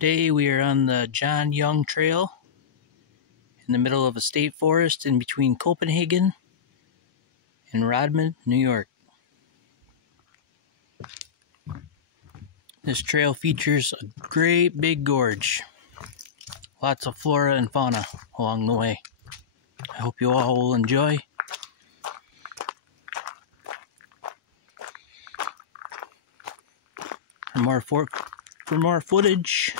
Today we are on the John Young Trail in the middle of a state forest in between Copenhagen and Rodman, New York. This trail features a great big gorge. Lots of flora and fauna along the way. I hope you all will enjoy. For more footage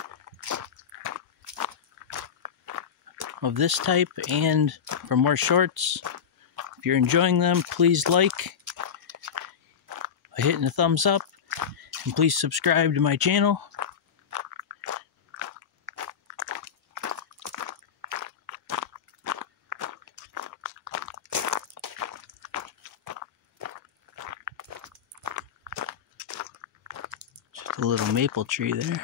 of this type and for more shorts, if you're enjoying them, please like by hitting the thumbs up, and please subscribe to my channel. Just a little maple tree there.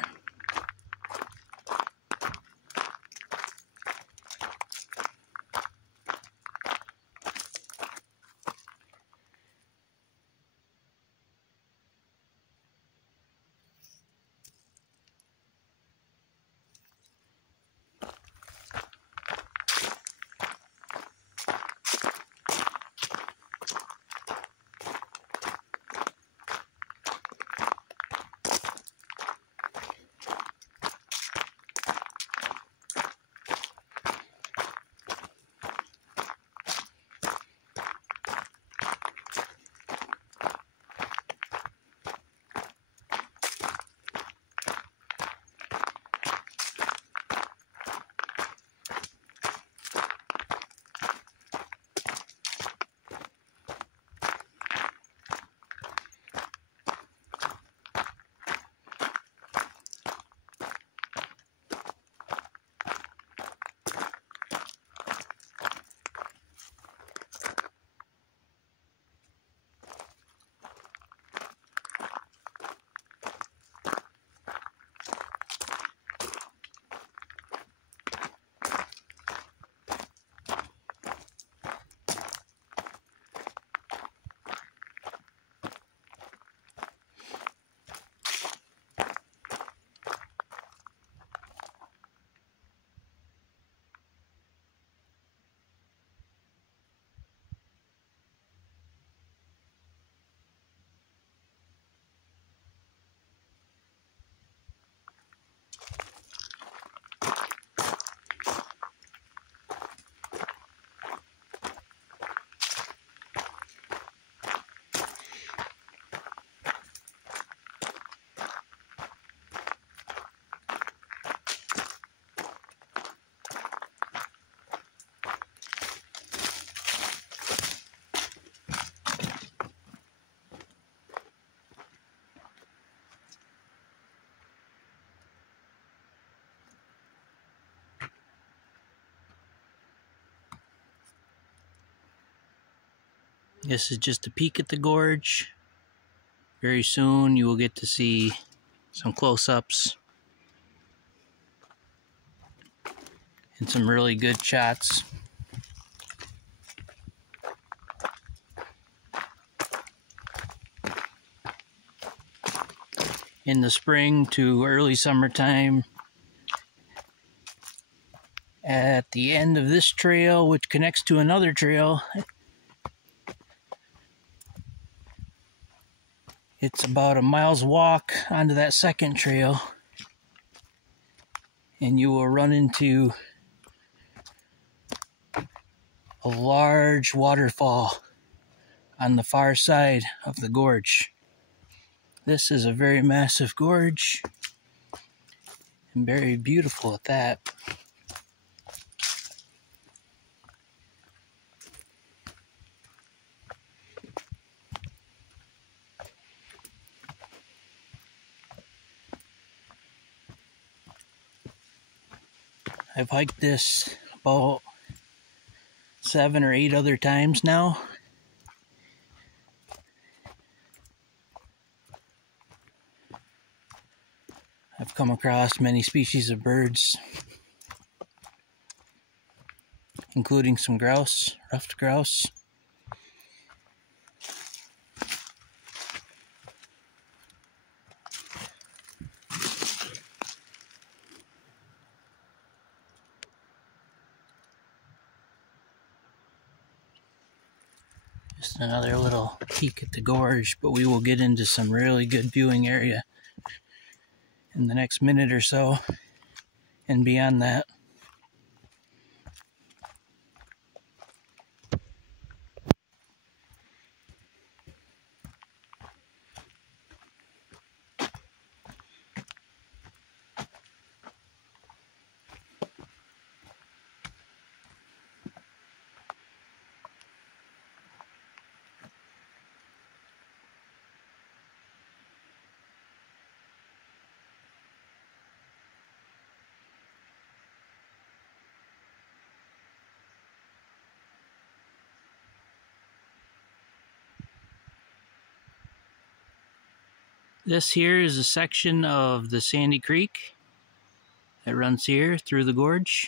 This is just a peek at the gorge. Very soon you will get to see some close-ups and some really good shots. In the spring to early summertime, at the end of this trail, which connects to another trail, it's about a mile's walk onto that second trail, and you will run into a large waterfall on the far side of the gorge. This is a very massive gorge, and very beautiful at that. I've hiked this about 7 or 8 other times now. I've come across many species of birds, including some grouse, ruffed grouse. Just another little peek at the gorge, but we will get into some really good viewing area in the next minute or so, and beyond that. This here is a section of the Sandy Creek that runs here through the gorge.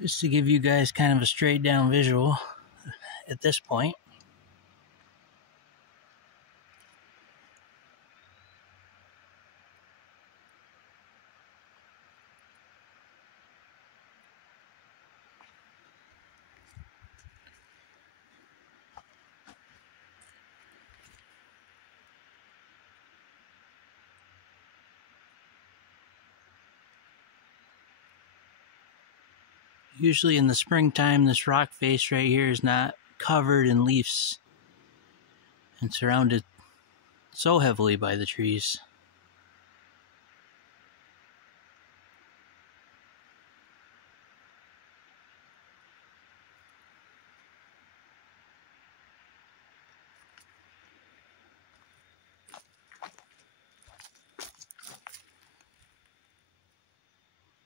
Just to give you guys kind of a straight down visual at this point. Usually in the springtime, this rock face right here is not covered in leaves and surrounded so heavily by the trees.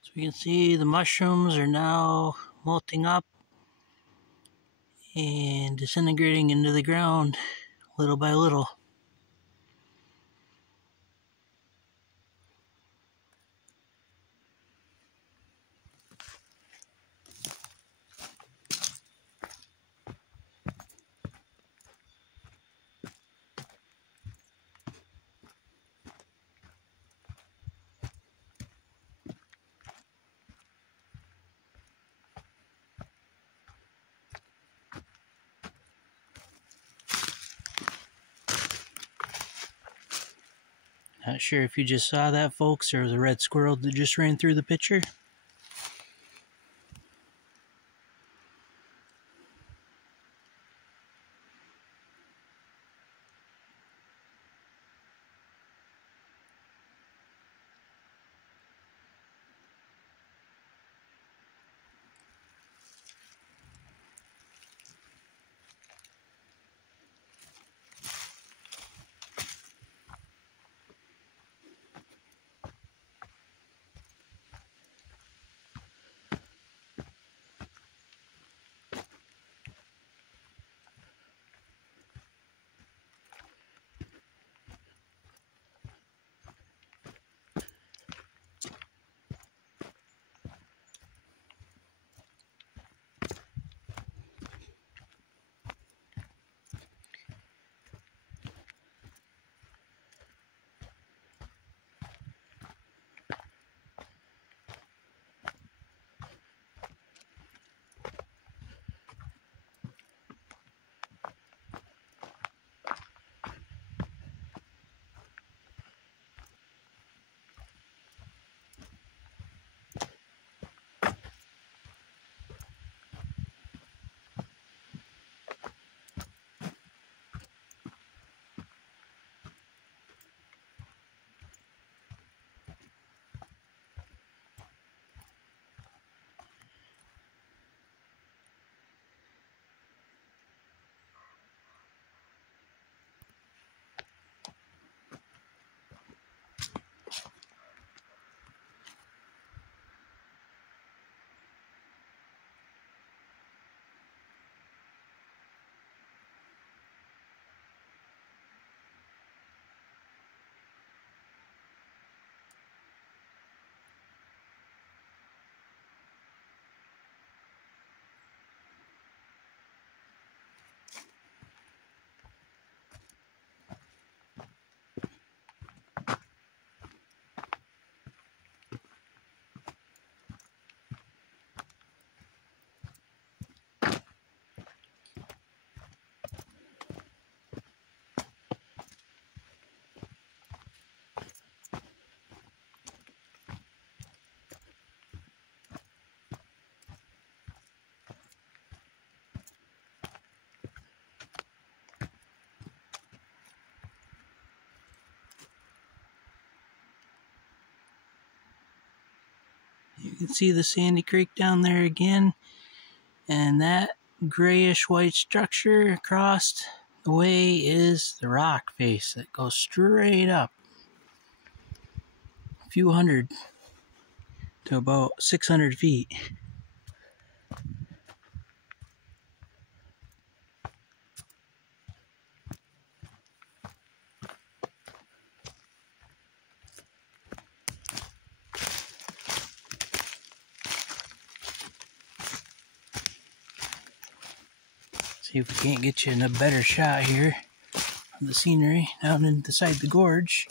So you can see the mushrooms are now molting up and disintegrating into the ground little by little. Not sure if you just saw that, folks. There was a red squirrel that just ran through the picture. You can see the sandy creek down there again, and that grayish white structure across the way is the rock face that goes straight up a few hundred to about 600 feet. See if we can't get you in a better shot here of the scenery down inside the gorge.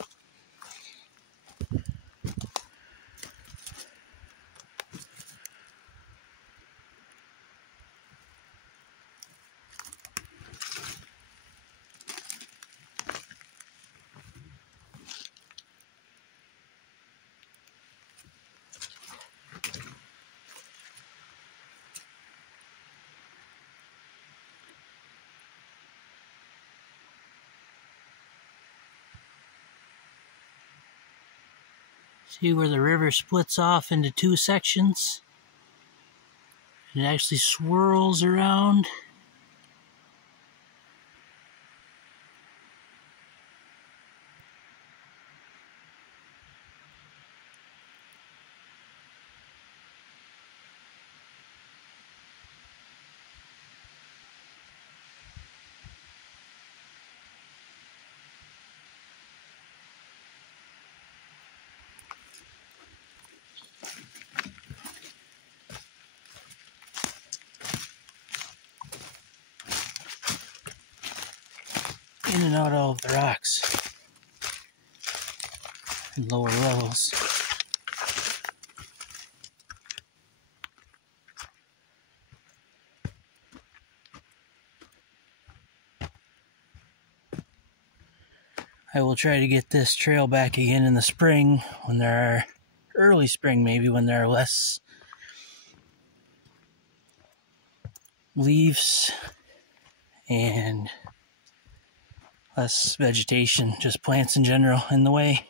See where the river splits off into two sections? It actually swirls around. In and out all of the rocks and lower levels. I will try to get this trail back again in the spring when there are, early spring maybe, when there are less leaves and less vegetation, just plants in general in the way.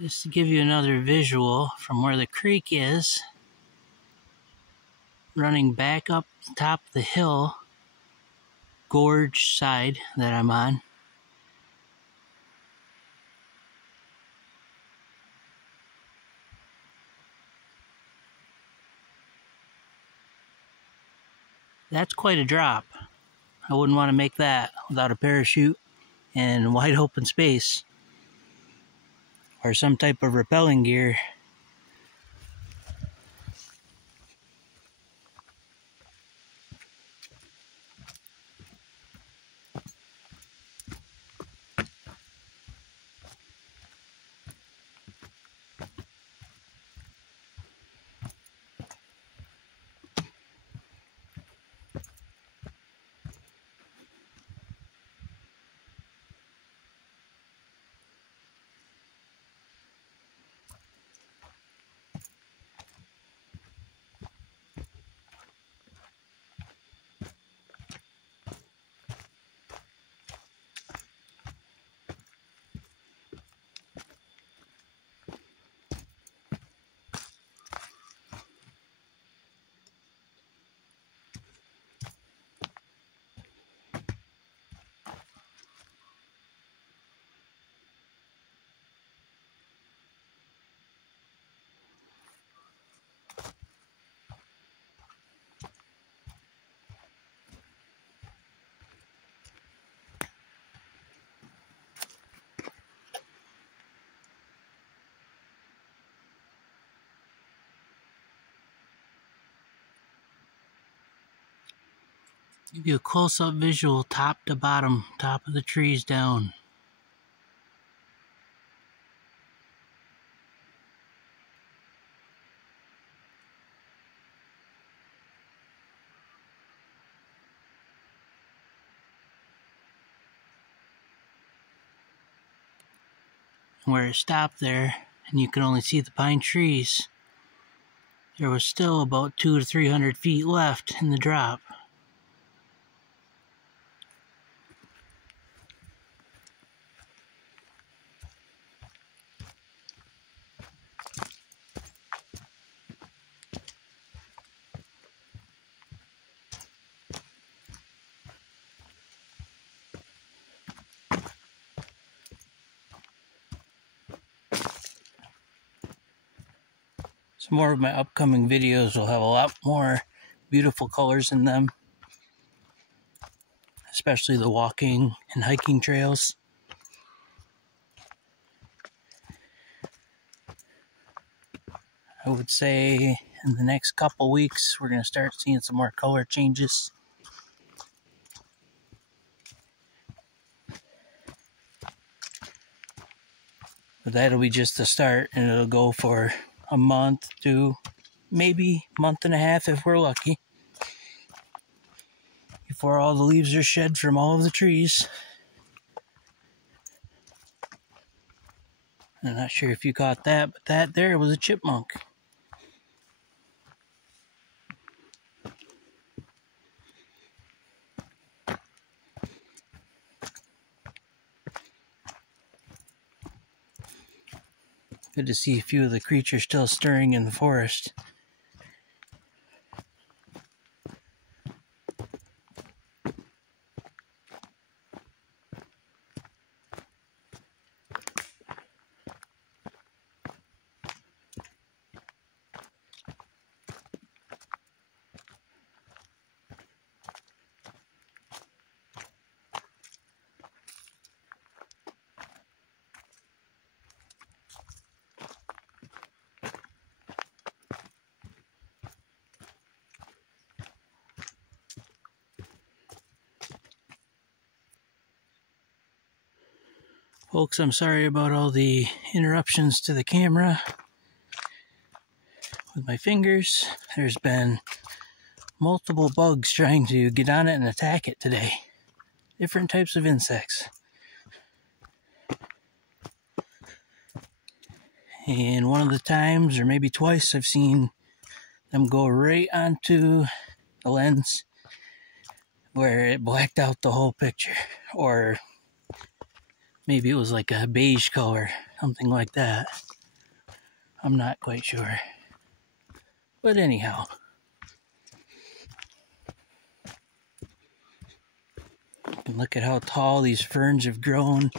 Just to give you another visual from where the creek is, running back up the top of the hill, gorge side that I'm on. That's quite a drop. I wouldn't want to make that without a parachute and wide open space or some type of rappelling gear. Give you a close-up visual, top to bottom, top of the trees down. Where it stopped there, and you could only see the pine trees, there was still about 200 to 300 feet left in the drop. Some more of my upcoming videos will have a lot more beautiful colors in them, especially the walking and hiking trails. I would say in the next couple weeks we're going to start seeing some more color changes. But that'll be just the start, and it'll go for a month to maybe a month and a half if we're lucky, before all the leaves are shed from all of the trees. I'm not sure if you caught that, but that there was a chipmunk. Good to see a few of the creatures still stirring in the forest. Folks, I'm sorry about all the interruptions to the camera with my fingers. There's been multiple bugs trying to get on it and attack it today. Different types of insects. And one of the times, or maybe twice, I've seen them go right onto the lens where it blacked out the whole picture. Or maybe it was like a beige color, something like that. I'm not quite sure. But anyhow. And look at how tall these ferns have grown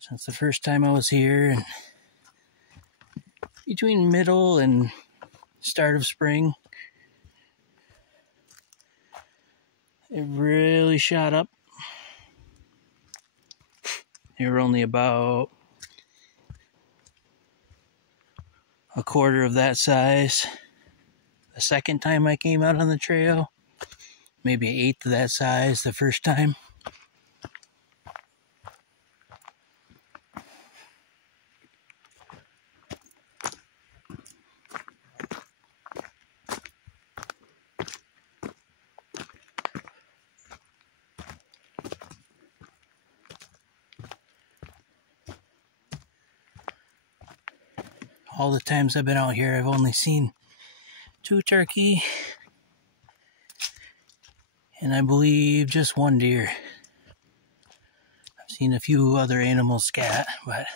since the first time I was here. And between middle and start of spring, it really shot up. They were only about a quarter of that size the second time I came out on the trail. Maybe an eighth of that size the first time. All the times I've been out here, I've only seen 2 turkey, and I believe just 1 deer. I've seen a few other animals scat, but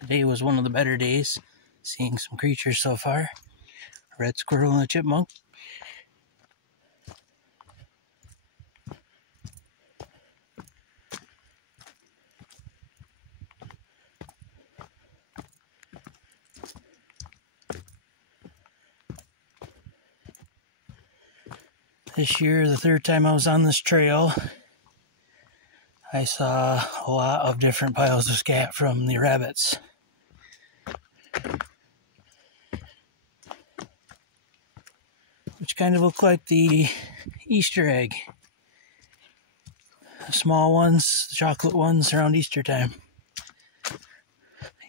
today was one of the better days, seeing some creatures so far. A red squirrel and a chipmunk. This year, the third time I was on this trail, I saw a lot of different piles of scat from the rabbits. Which kind of look like the Easter egg. The small ones, the chocolate ones around Easter time. You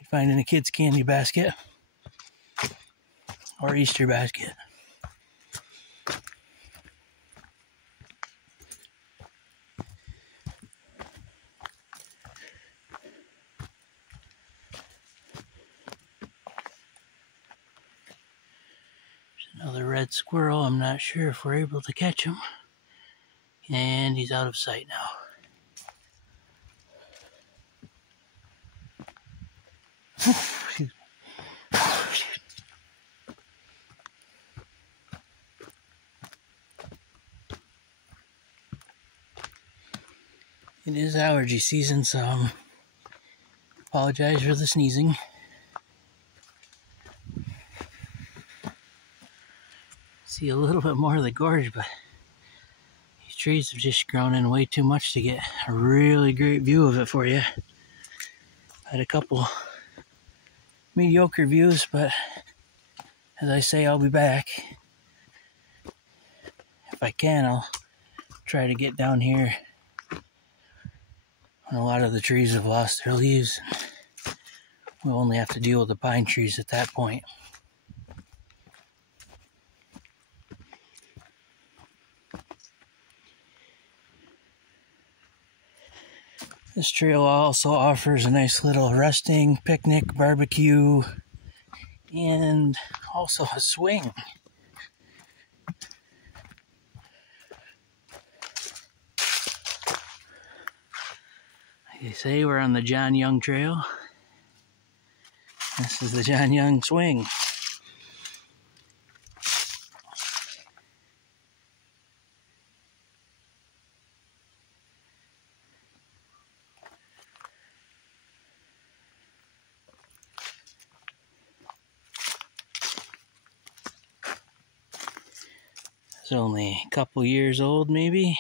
find in a kid's candy basket or Easter basket. Another red squirrel. I'm not sure if we're able to catch him. And he's out of sight now. It is allergy season, so apologize for the sneezing. See a little bit more of the gorge, but these trees have just grown in way too much to get a really great view of it for you. Had a couple mediocre views, but as I say, I'll be back. If I can, I'll try to get down here when a lot of the trees have lost their leaves. We'll only have to deal with the pine trees at that point. This trail also offers a nice little resting, picnic, barbecue, and also a swing. Like they say, we're on the John Young Trail. This is the John Young Swing. It's only a couple years old, maybe.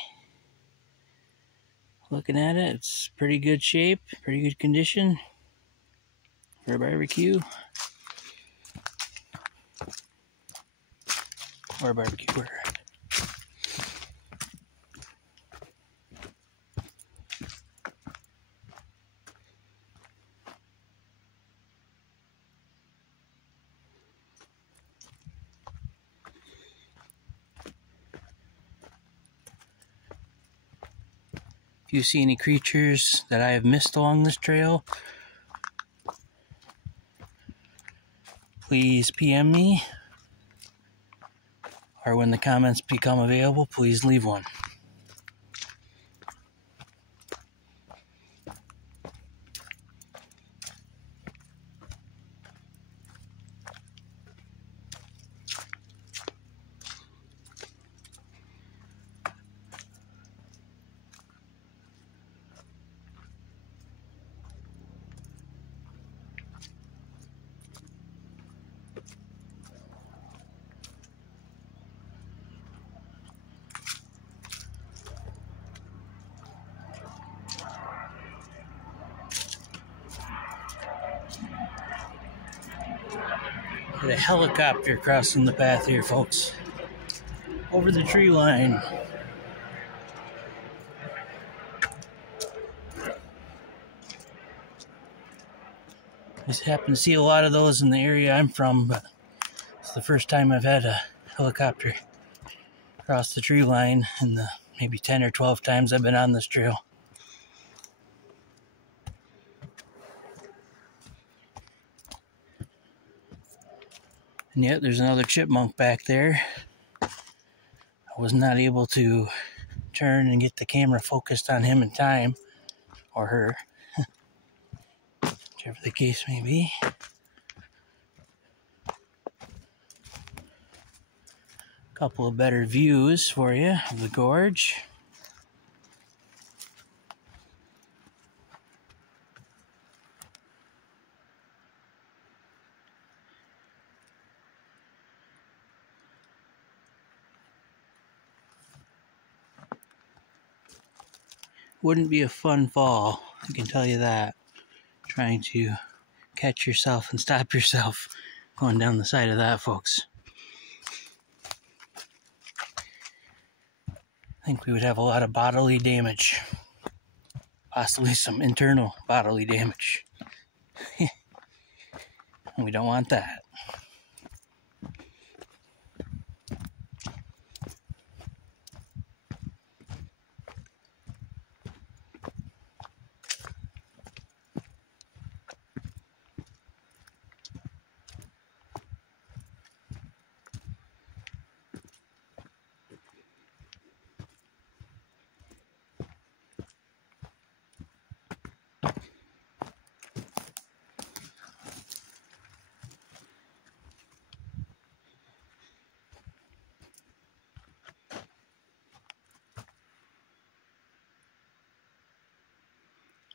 Looking at it, it's pretty good shape, pretty good condition for a barbecue. Or a barbecue burger. If you see any creatures that I have missed along this trail, please PM me, or when the comments become available, please leave one. Got a helicopter crossing the path here, folks. Over the tree line. Just happen to see a lot of those in the area I'm from, but it's the first time I've had a helicopter cross the tree line in the maybe 10 or 12 times I've been on this trail. And yet there's another chipmunk back there. I was not able to turn and get the camera focused on him in time, or her, whichever the case may be. Couple of better views for you of the gorge. Wouldn't be a fun fall, I can tell you that. Trying to catch yourself and stop yourself going down the side of that, folks. I think we would have a lot of bodily damage. Possibly some internal bodily damage. And we don't want that.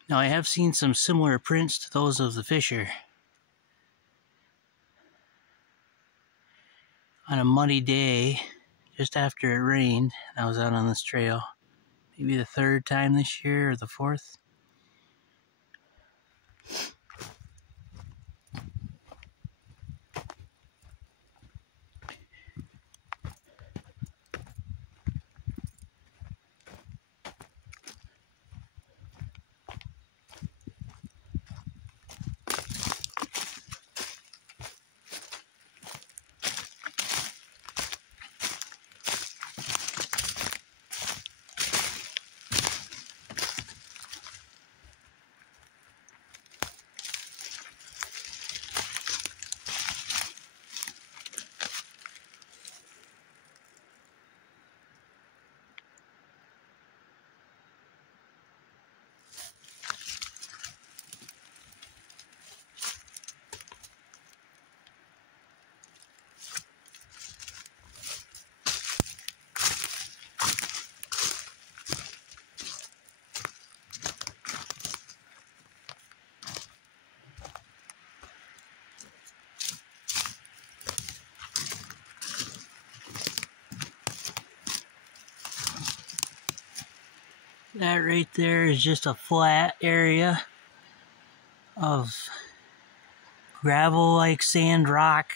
Now I have seen some similar prints to those of the fisher on a muddy day just after it rained. I was out on this trail, maybe the third time this year or the fourth. That right there is just a flat area of gravel-like sand rock,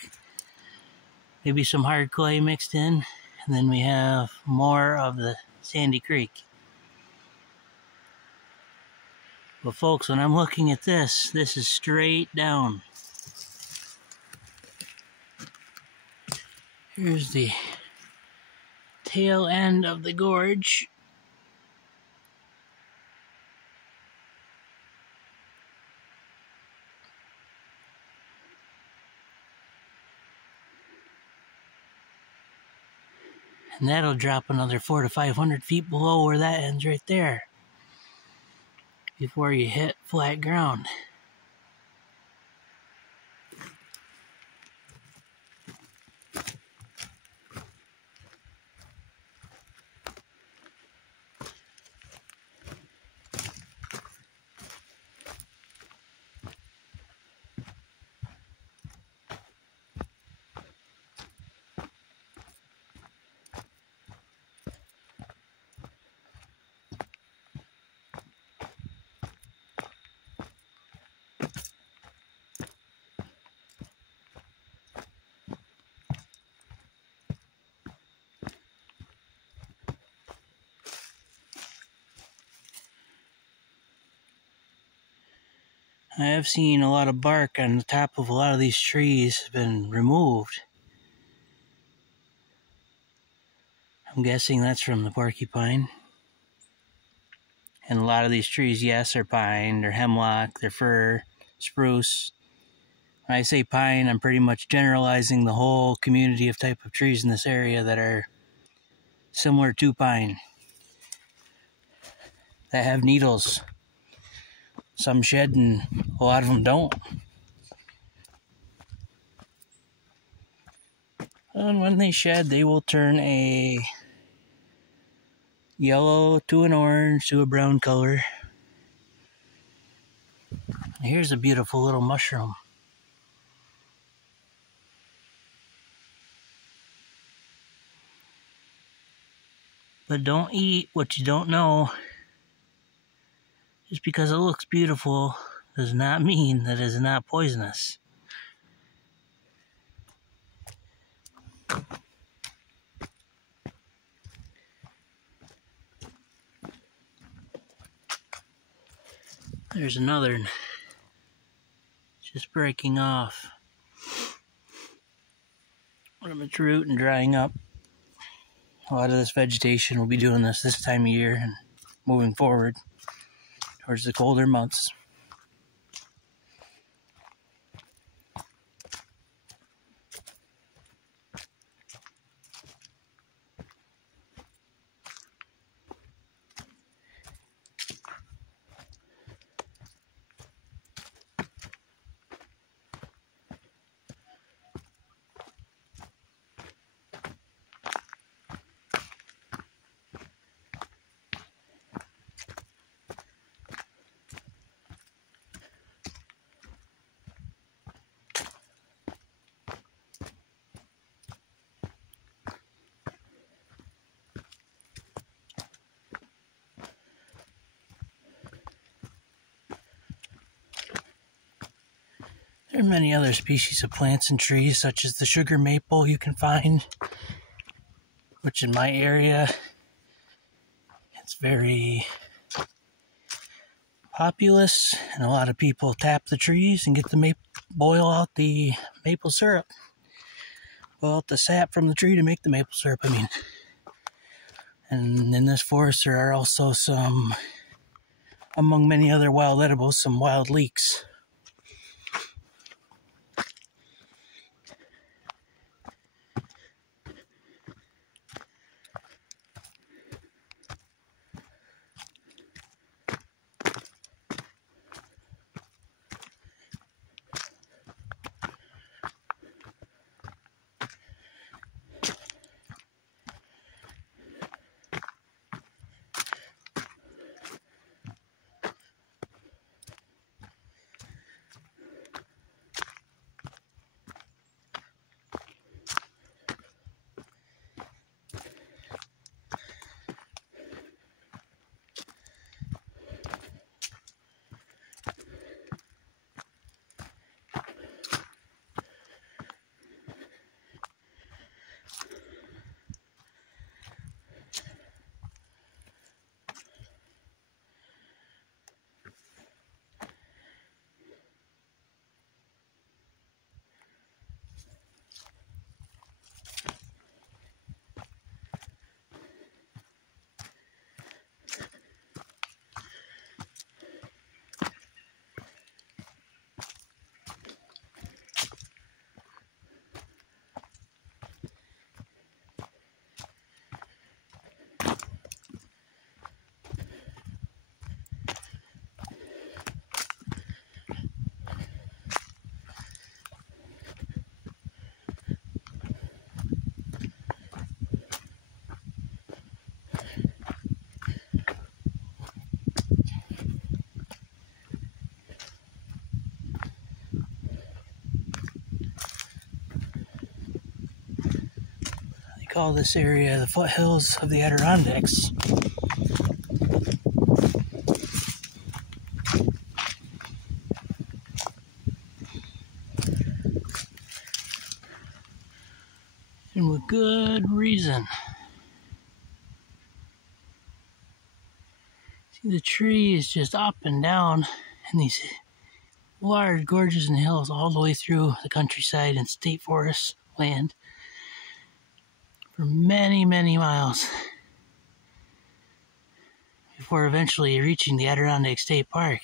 maybe some hard clay mixed in, and then we have more of the sandy creek. But folks, when I'm looking at this is straight down. Here's the tail end of the gorge. And that'll drop another 400 to 500 feet below where that ends right there, before you hit flat ground. I have seen a lot of bark on the top of a lot of these trees have been removed. I'm guessing that's from the porcupine. And a lot of these trees, yes, are pine, they're hemlock, they're fir, spruce. When I say pine, I'm pretty much generalizing the whole community of type of trees in this area that are similar to pine, that have needles. Some shed and a lot of them don't. And when they shed, they will turn a yellow to an orange to a brown color. Here's a beautiful little mushroom. But don't eat what you don't know. Just because it looks beautiful does not mean that it is not poisonous. There's another just breaking off from its root and drying up. A lot of this vegetation will be doing this time of year and moving forward towards the colder months. There are many other species of plants and trees, such as the sugar maple you can find, which in my area, it's very populous, and a lot of people tap the trees and get the boil out the maple syrup. Boil out the sap from the tree to make the maple syrup, And in this forest there are also some, among many other wild edibles, some wild leeks. Call this area the foothills of the Adirondacks. And with good reason. See, the tree is just up and down in these large gorges and hills all the way through the countryside and state forest land for many, many miles before eventually reaching the Adirondack State Park.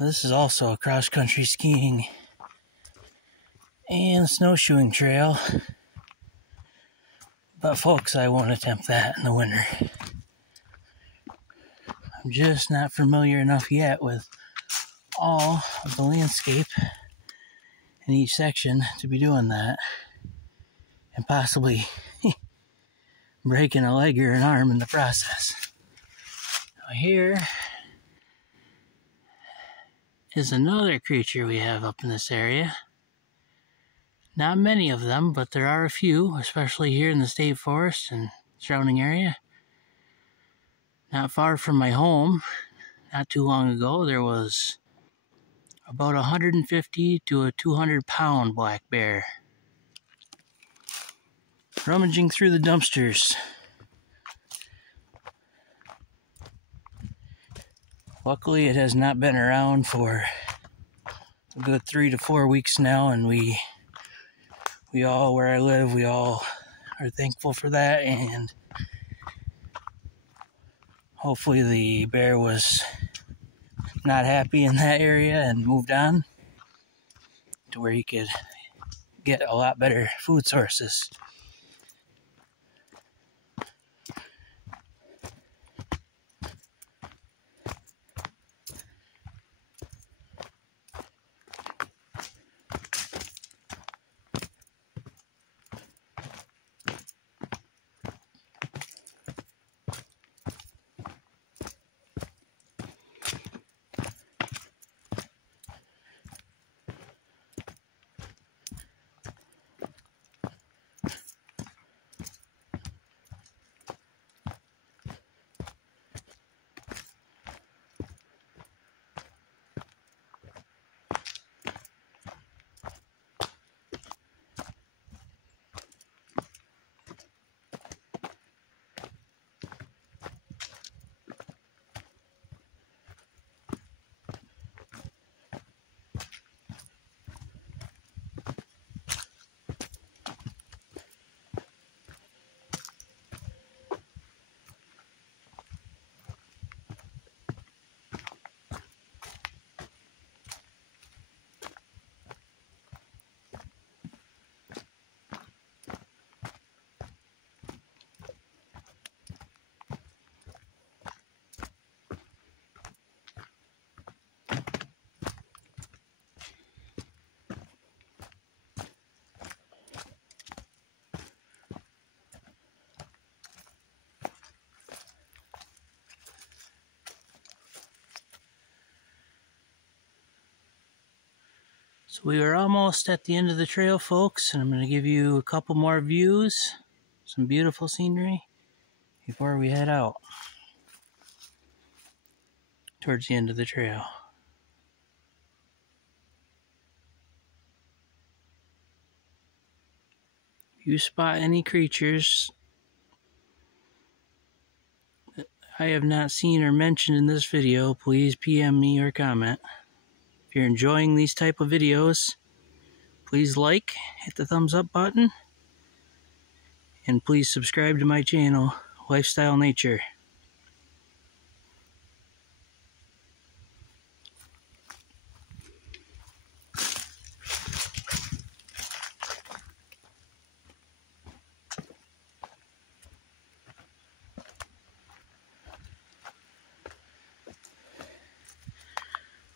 This is also a cross-country skiing and snowshoeing trail. But folks, I won't attempt that in the winter. I'm just not familiar enough yet with all of the landscape in each section to be doing that. And possibly breaking a leg or an arm in the process. Now here is another creature we have up in this area. Not many of them, but there are a few, especially here in the state forest and surrounding area. Not far from my home, not too long ago, there was about 150 to a 200 pound black bear rummaging through the dumpsters. Luckily, it has not been around for a good 3 to 4 weeks now, and we all, where I live, we all are thankful for that, and hopefully the bear was not happy in that area and moved on to where he could get a lot better food sources. So we are almost at the end of the trail, folks, and I'm going to give you a couple more views, some beautiful scenery, before we head out towards the end of the trail. If you spot any creatures that I have not seen or mentioned in this video, please PM me or comment. If you're enjoying these type of videos, please like, hit the thumbs up button, and please subscribe to my channel, Lifestyle Nature.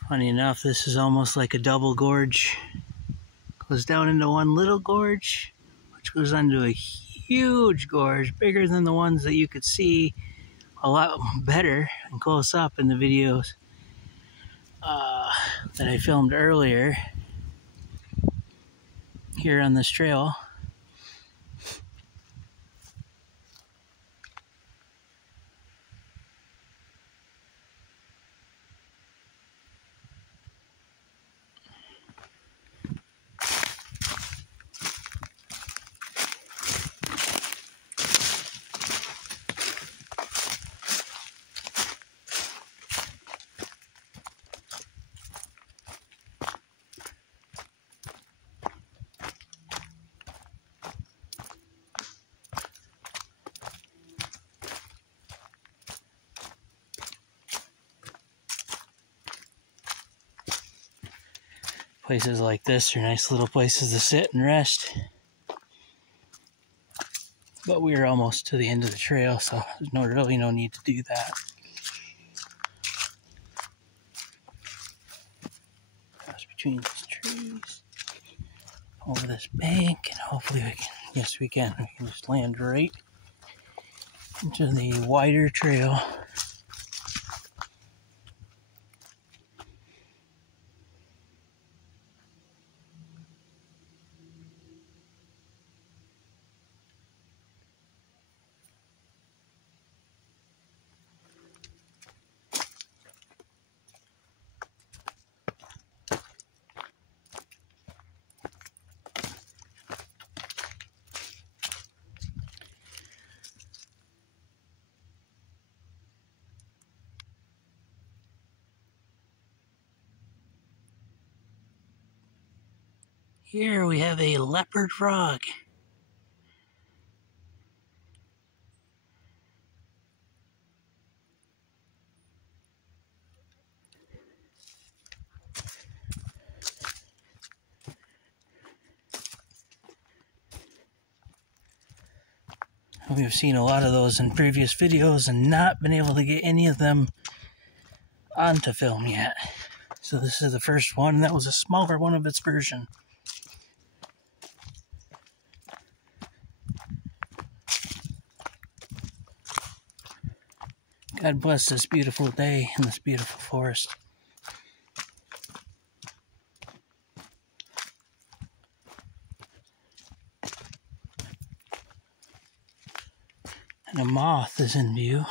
Funny enough, this is almost like a double gorge. Goes down into one little gorge, which goes onto a huge gorge, bigger than the ones that you could see a lot better and close up in the videos that I filmed earlier here on this trail. Places like this are nice little places to sit and rest. But we are almost to the end of the trail, so there's really no need to do that. Cross between these trees, over this bank, and hopefully we can, yes we can just land right into the wider trail. Here we have a leopard frog. We've seen a lot of those in previous videos and not been able to get any of them onto film yet. So this is the first one, and that was a smaller one of its version. God bless this beautiful day in this beautiful forest. And a moth is in view.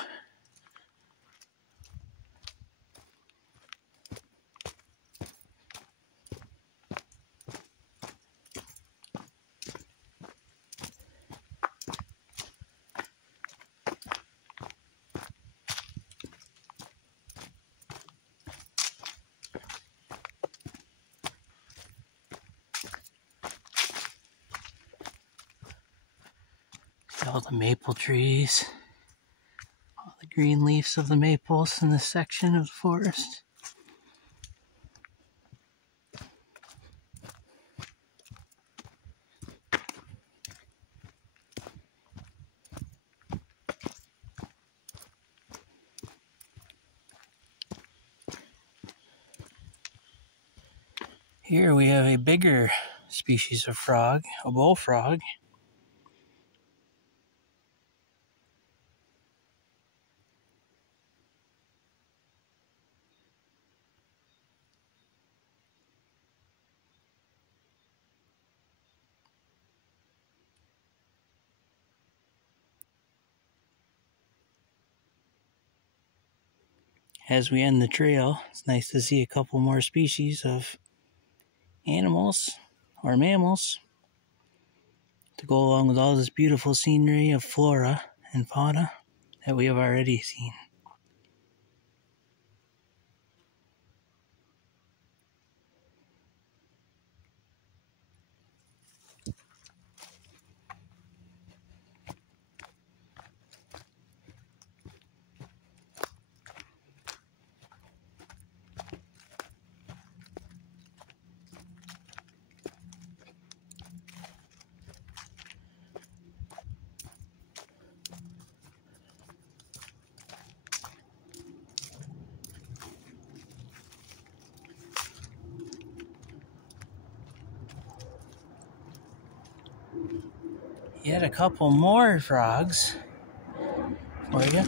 All the maple trees, all the green leaves of the maples in this section of the forest. Here we have a bigger species of frog, a bullfrog. As we end the trail, it's nice to see a couple more species of animals or mammals to go along with all this beautiful scenery of flora and fauna that we have already seen. Yet a couple more frogs for you.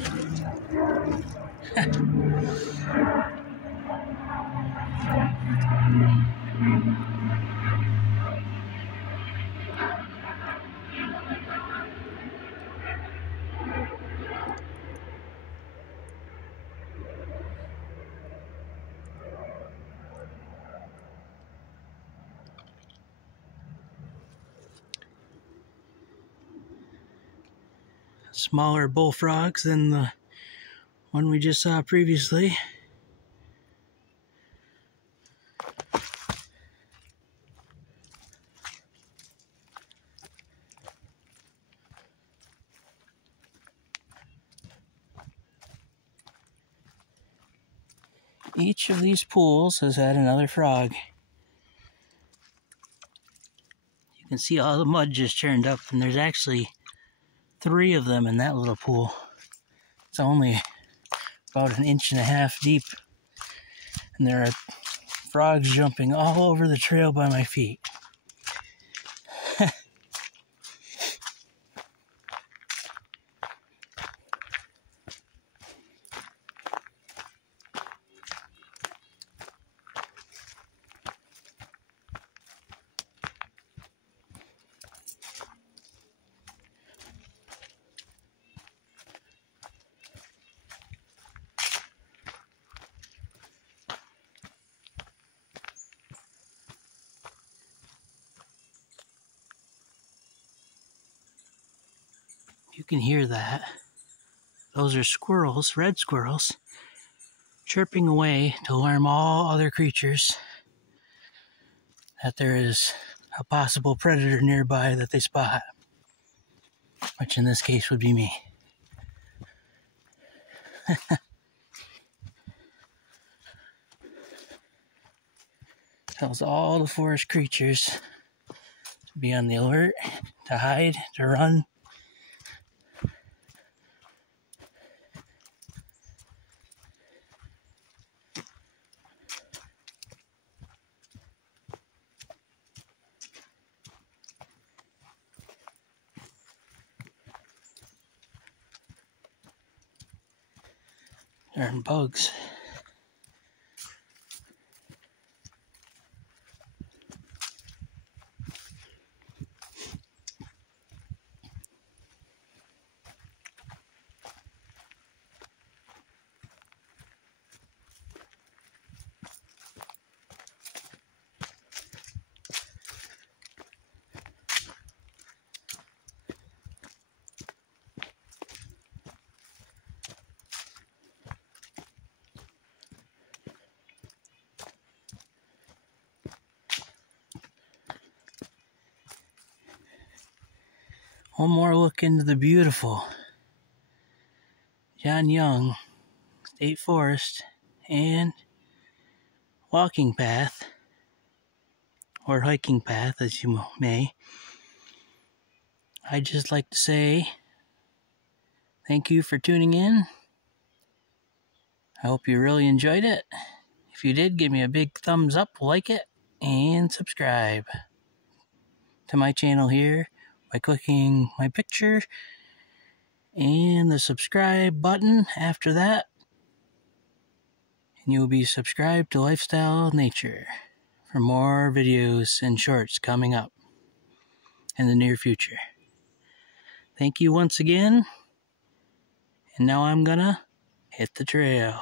Smaller bullfrogs than the one we just saw previously. Each of these pools has had another frog. can see all the mud just churned up, and there's actually 3 of them in that little pool. It's only about 1.5 inches deep, and there are frogs jumping all over the trail by my feet. You can hear that. Those are squirrels, red squirrels, chirping away to alarm all other creatures that there is a possible predator nearby that they spot, which in this case would be me. Tells all the forest creatures to be on the alert, to hide, to run. Darn bugs. One more look into the beautiful John Young State Forest and walking path, or hiking path as you may. I'd just like to say thank you for tuning in. I hope you really enjoyed it. If you did, give me a big thumbs up, like it, and subscribe to my channel here by clicking my picture and the subscribe button after that, and you'll be subscribed to Lifestyle Nature for more videos and shorts coming up in the near future. Thank you once again, and now I'm gonna hit the trail.